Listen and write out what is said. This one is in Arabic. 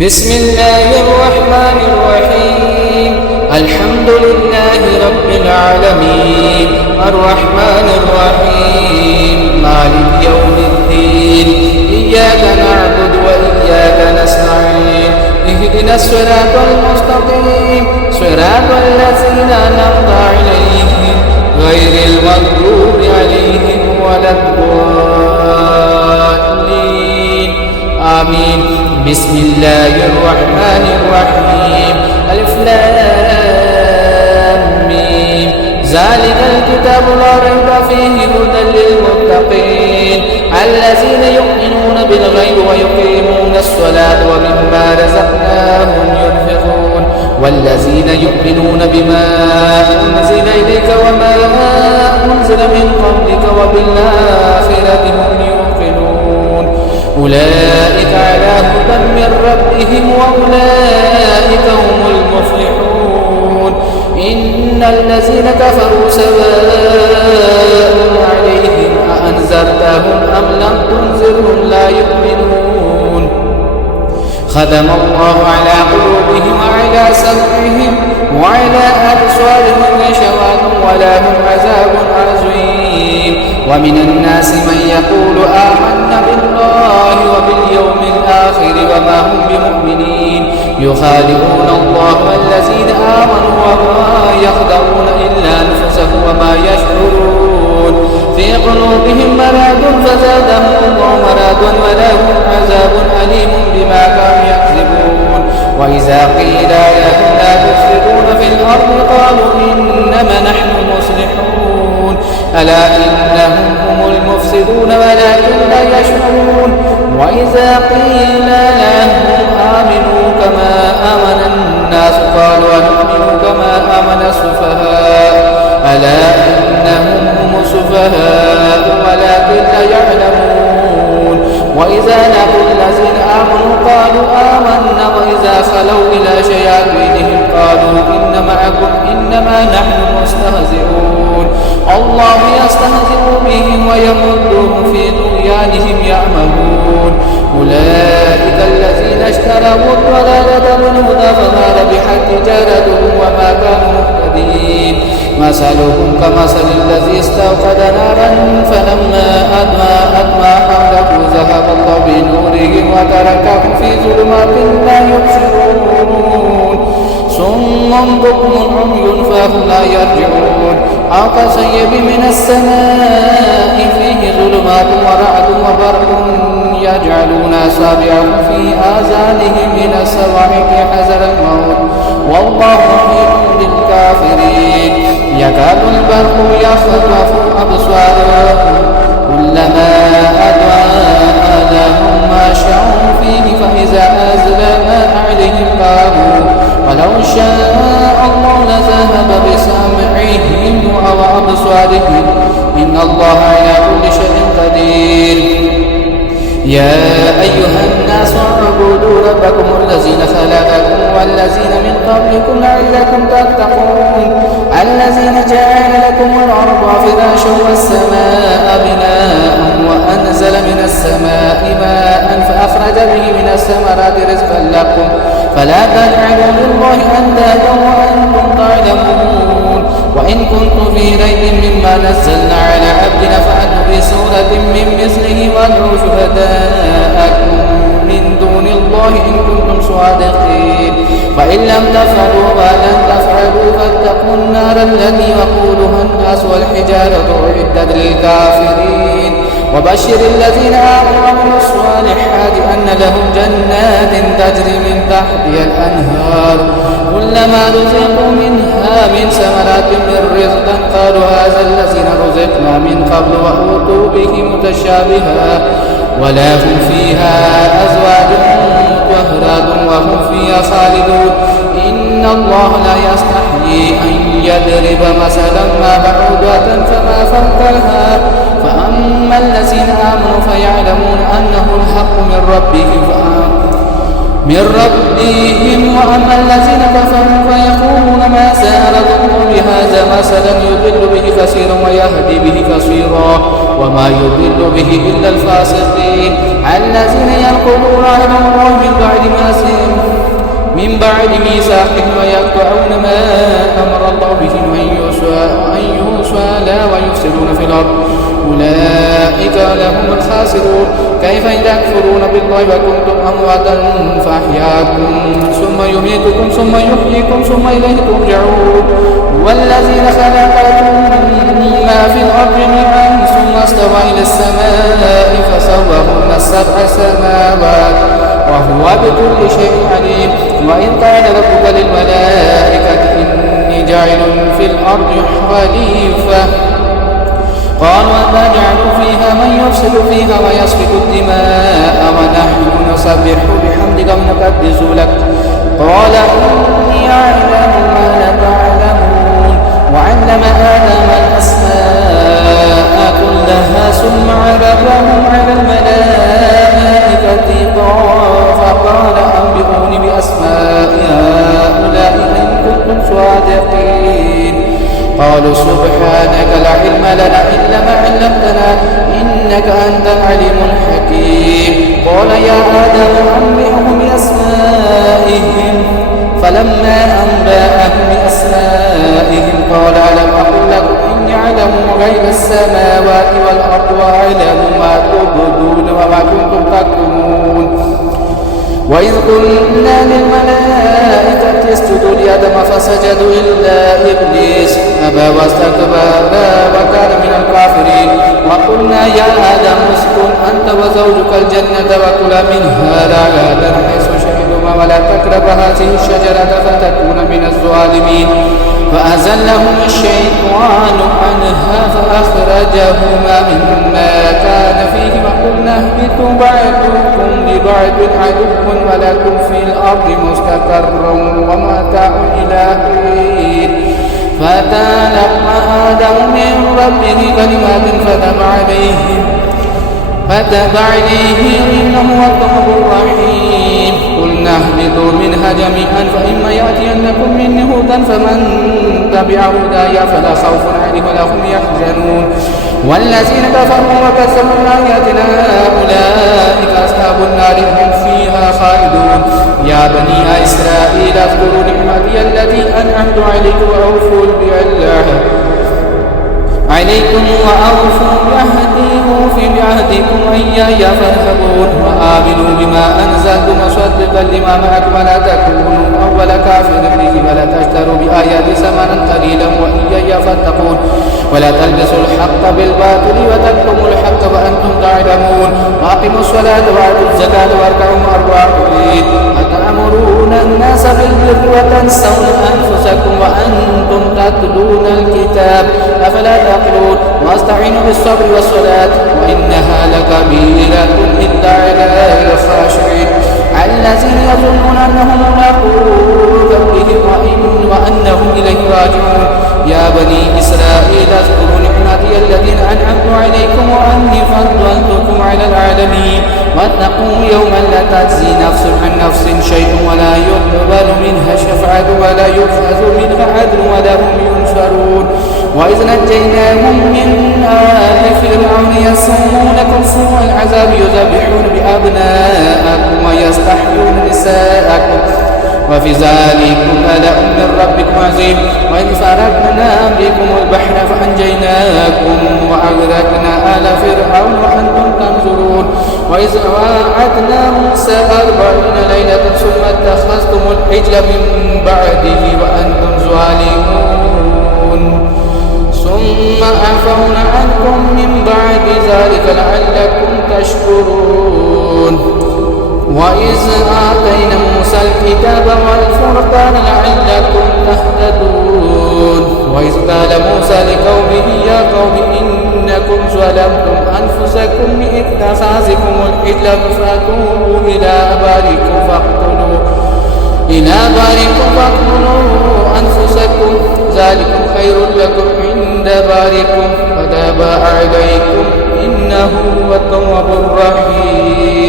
بسم الله الرحمن الرحيم. الحمد لله رب العالمين الرحمن الرحيم مالك يوم الدين. إياك نعبد وإياك نستعين. اهدنا الصراط المستقيم صراط الذين أنعمت عليهم غير المغضوب عليهم ولا الضالين آمين. بسم الله الرحمن الرحيم. ألف لام ميم. ذلك الكتاب لا ريب فيه هدى للمتقين الذين يؤمنون بالغيب ويقيمون الصلاة ومما رزقناهم ينفقون والذين يؤمنون بما أنزل إليك وما أنزل من قبلك وبالآخرة هم يوقنون أولئك على هدى من ربهم وأولئك هم المفلحون. إن الذين كفروا سواء عليهم أأنذرتهم أم لم تنذرهم لا يؤمنون. ختم الله على قلوبهم وعلى سمعهم وعلى أبصارهم غشاوة ولهم عذاب عظيم. ومن الناس من يقول آمنا بالله وباليوم الآخر وما هم بمؤمنين يخادعون الله والذين آمنوا وما يخدعون إلا أنفسهم وما يشعرون. في قلوبهم مرض فزادهم الله مرضا ولهم عذاب أليم بما كانوا يكذبون. وإذا قيل لهم لا تفسدون في الأرض قالوا إنما نحن مصلحون ألا إنهم هم المفسدون ولكن لا يشعرون. وإذا قيل لهم آمنوا كما آمن الناس قالوا أنؤمن كما آمن السفهاء ألا إنهم هم السفهاء ولكن لا يعلمون. وإذا لقوا الذين آمنوا قالوا آمنا وإذا خلوا إلى شياطينهم قالوا إن معكم إنما نحن مستهزئون. الله يستهزئ بهم ويمدهم في طغيانهم يعمهون. أولئك الذين اشتروا الضلالة بالهدى فما ربحت تجارتهم وما كانوا مهتدين. مثلهم كمثل الذي استوقد نارا فلما أضاءت ما حوله ذهب الله بنورهم وتركهم في ظلمات لا يبصرون. صم بكم عمي فهم لا يرجعون. أو كصيب من السماء فيه ظلمات ورعد وبرق يجعلون أصابعهم في آذانهم من الصواعق حذر الموت والله محيط بالكافرين. يكاد البرق يخطف أبصارهم كلما أضاء لهم ما شاءوا فيه فإذا أزلم عليهم قاموا ولو شاء الله لذهب بسمعهم وأبصارهم إن الله على كل شيء قدير. يا أيها الناس اعبدوا ربكم الذين خلقكم والذين من قبلكم لعلكم تتقون الذين جعل لكم الأرض فراشا والسماء بناء وأنزل من السماء ماء فأخرج به من الثمرات رزقا لكم فلا تجعلوا لله أندادا وأنتم تعلمون. وإن كنتم في ريب مما نزلنا على عبدنا فأتوا بسورة من مثله وادعوا شهداءكم من دون الله إن كنتم صادقين. فإن لم تفعلوا ولن تفعلوا فاتقوا النار التي وقودها الناس والحجارة أعدت للكافرين. وبشر الذين آمنوا وعملوا الصالحات أن لهم جنات تجري من تحتها الأنهار كلما رزقوا منها من ثمرات من رزقا قالوا هذا الذين رزقنا من قبل وأوتوا به متشابها ولهم فيها أزواج مطهرات وهم فيها خالدون. إن الله لا يستحيي أن يضرب مثلا ما بعوضة فما فوقها فأما الذين آمنوا فيعلمون أنه الحق من ربهم وأما الذين كفروا فيقولون ما زال الله بهذا مثلا يضل به كثيرا ويهدي به كثيرا وما يضل به إلا الفاسقين الذين ينقضون عهد الله من بعد ما بعد ميثاقه ويقطعون ما أمر الله به أن يوصى لا ويفسدون في الأرض أولئك لهم الخاسرون. كيف يكفرون بالله وكنتم أمواتا فأحياكم ثم يميتكم ثم يحييكم ثم إليه ترجعون. والذين خلقكم ما في الأرض جميعا ثم استوى إلى السماء فسواهن 7 سماوات وهو بكل شيء عليم. وإن قال ربك للملائكة إني جاعل في الأرض خليفة قالوا أتجعل فيها من يفسد فيها ويسفك الدماء ونحن نسبح بحمدك ونقدس لك قال إني أعلم ما لا تعلمون. وعلم آدم الأسماء كلها ثم عرضهم على الملائكة فقال أنبئوني بأسماء هؤلاء إن كنتم صادقين. قالوا سبحانك لا علم لنا إلا ما علمتنا إنك أنت العليم الحكيم. قال يا آدم أنبئهم بأسمائهم فلما أنبأهم بأسمائهم قال ألم أقل لكم إني أعلم غيب السماوات والأرض وأعلم ما تبدون وما كنتم تكتمون. وإذ قلنا للملائكة اسجدوا لآدم فسجدوا إلا إبليس أبى واستكبر وكان من الكافرين. وقلنا يا آدم اسكن أنت وزوجك الجنة وكلا منها رغدا حيث شئتما ولا تقربا هذه الشجرة فتكونا من الظالمين. فأزلهم الشيطان عنها فأخرجهما مما كان فيه وقلنا اهبطوا بعضكم لبعض عدو ولكم في الأرض مستقر ومتاع إلى حين. فتلقى آدم من ربه كلمات فتاب عليه إنه هو التواب الرحيم. قلنا اهبطوا منها جميعا فإما يأتينكم مني هدى فمن تبع هداي فلا خوف عليهم ولا هم يحزنون. والذين كفروا وكذبوا بآياتنا أولئك أصحاب النار هم فيها خالدون. يا بني إسرائيل اذكروا نعمتي التي أنعمت عليكم وأوفوا بعهدكم إياي فارهبون. وآمنوا بما أنزلت مصدقا لما معكم ولا تكونوا أول كافر به ولا تشتروا بآياتي ثمنا قليلا وإياي فاتقون. ولا تلبسوا الحق بالباطل وتكتموا الحق وأنتم تعلمون. وأقيموا الصلاة وآتوا الزكاة واركعوا مع الراكعين. أتأمرون الناس بالبر وتنسون أنفسكم وأنتم تتلون الكتاب أفلا تعقلون. واستعينوا بالصبر والصلاة وإنها لكبيرة إلا على الخاشعين الذين يظنون أنهم ملاقو ربهم وأنهم إليه راجعون. يا بني إسرائيل اذكروا نعمتي الذين أنعمت عليكم وأني فضلتكم على العالمين. واتقوا يوما لا تجزي نفس عن نفس شيء ولا يقبل منها شفاعة ولا يؤخذ منها عدل ولا هم ينصرون. وإذ نجيناهم من آل فرعون يسومونكم سوء العذاب يذبحون بأبناءكم ويستحيون نساءكم وفي ذلكم بلاء من ربكم عظيم. وإذ فرقنا بكم البحر فأنجيناكم وأغرقنا آل فرعون وأنتم تنظرون. وإذ وعدنا موسى 40 ليلة ثم اتخذتم العجل من بعده وأنتم ظالمون ثم عفونا عنكم من بعد ذلك لعلكم تشكرون. وإذ آتينا موسى الكتاب والفرقان لعلكم تهتدون. وإذ قال موسى لقومه يا قوم إنكم ظلمتم أنفسكم باتخاذكم العجل فتوبوا إلى بارئكم فاقتلوا أنفسكم ذلكم خير لكم عند بارئكم فتاب عليكم إنه هو التواب الرحيم.